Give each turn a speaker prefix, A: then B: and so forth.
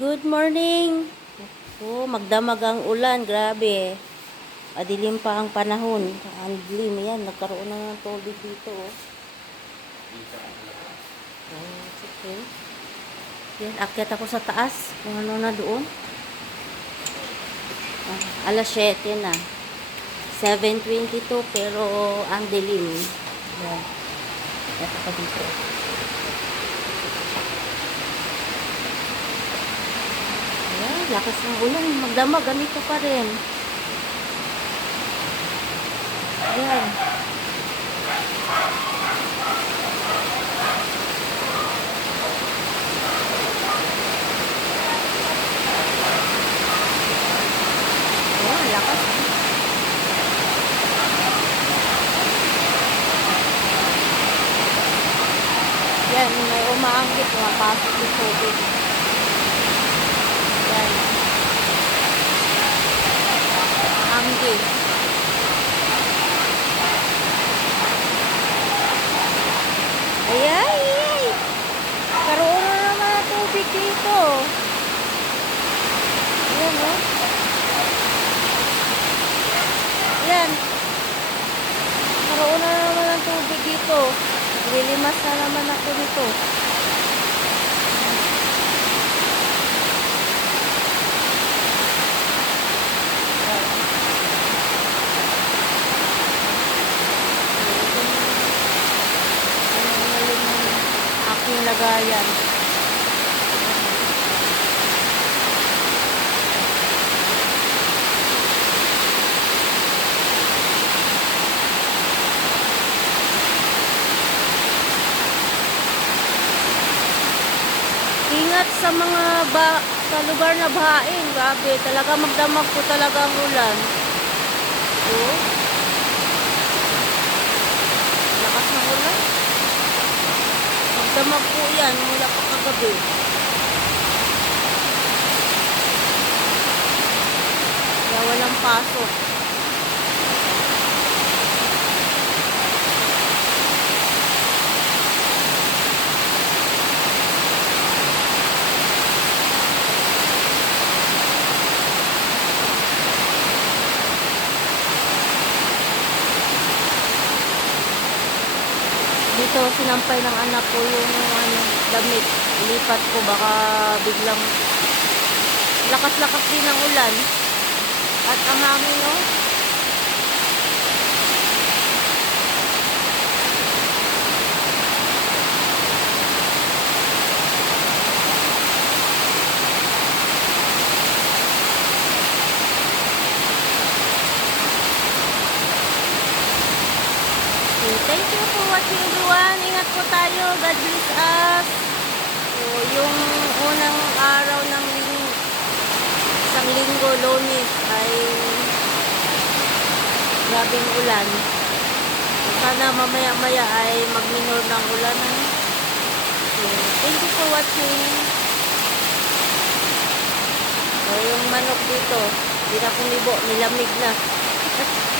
A: Good morning. Oh, magdamag ang ulan, grabe. Madilim pa ang panahon. Ang dilim yan, nagkaroon na ng tubig dito. Oh. Oh, okay. Yan, akyat ako sa taas. Kung ano na doon. Ah, alas 7 na. 7.22 pero ang dilim. Yan. Akyat ako dito. Ayan, lakas ng ulan. Magdamag, ganito pa rin. Ayan. Ayan, lakas. Yan, may umaanggit. Pumapasok yung tubig. Yan. Anggi. Ay, ay, ay. Karoon na naman ang tubig dito. Ayan, oh. Ayan. Karoon na naman ang tubig dito. Lilimas na naman ako yung aking lagayan. Ingat sa mga ba sa lugar na bahain. Grabe, talaga magdamag po talaga ang ulan. Oh. Lakas ng ulan. Magdamag po yan mula pa kagabi. Kaya walang pasok. Dito sinampay ng anak ko yung ano, damit. Ilipat ko baka biglang lakas-lakas din ang ulan. At ang hangin oh. Okay, thank you for watching everyone. Ingat po tayo. God bless us. So, yung unang araw ng ling isang linggo, lunes, ay grabing ulan. So, sana mamaya-maya ay magminor ng ulan. So, thank you for watching. So, yung manok dito, hindi na kumibo, nilamig na.